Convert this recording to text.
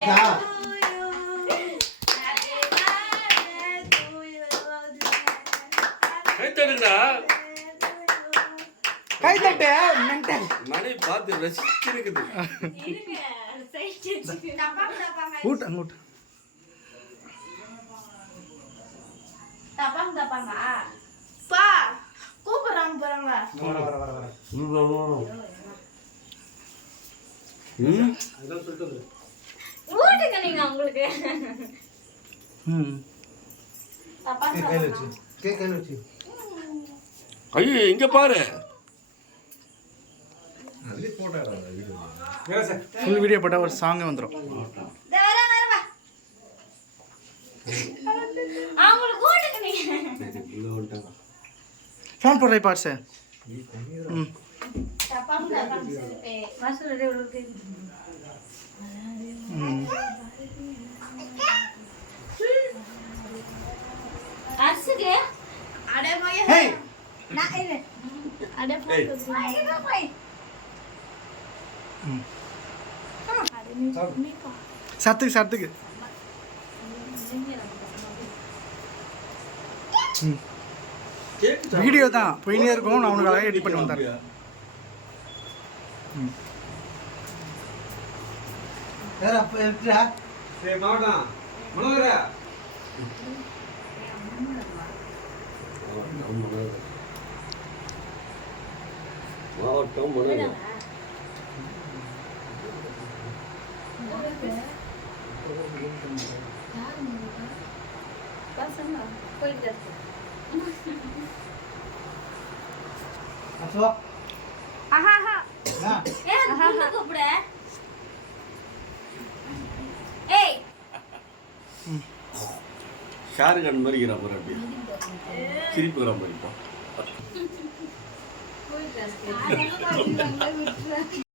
கை தட்டு மனை பார்த்து ரசிச்சிருக்குது. ஊட்டு அங்கூட்டு தப்பாங்க தப்பாங்க பா கூப்பிடுறாங்க போறாங்க. ஊட்டுங்க நீங்க உங்களுக்கு ஐயோ இங்க பாரு. ஃபுல் வீடியோ போட்டால் ஒரு சாங் வந்துடும். ஃபோன் போடுற பார் சார். சத்துக்கு சத்துக்கு வீடியோ தான் போயினே இருக்கும். நான் உனக்கு அழகாக எடிட் பண்ணி வந்தேன். மாவட்டம் மணல். ஷாருக்கான் மாதிரி இருக்கிற அப்படியே சிரிப்பு வர மாதிரி.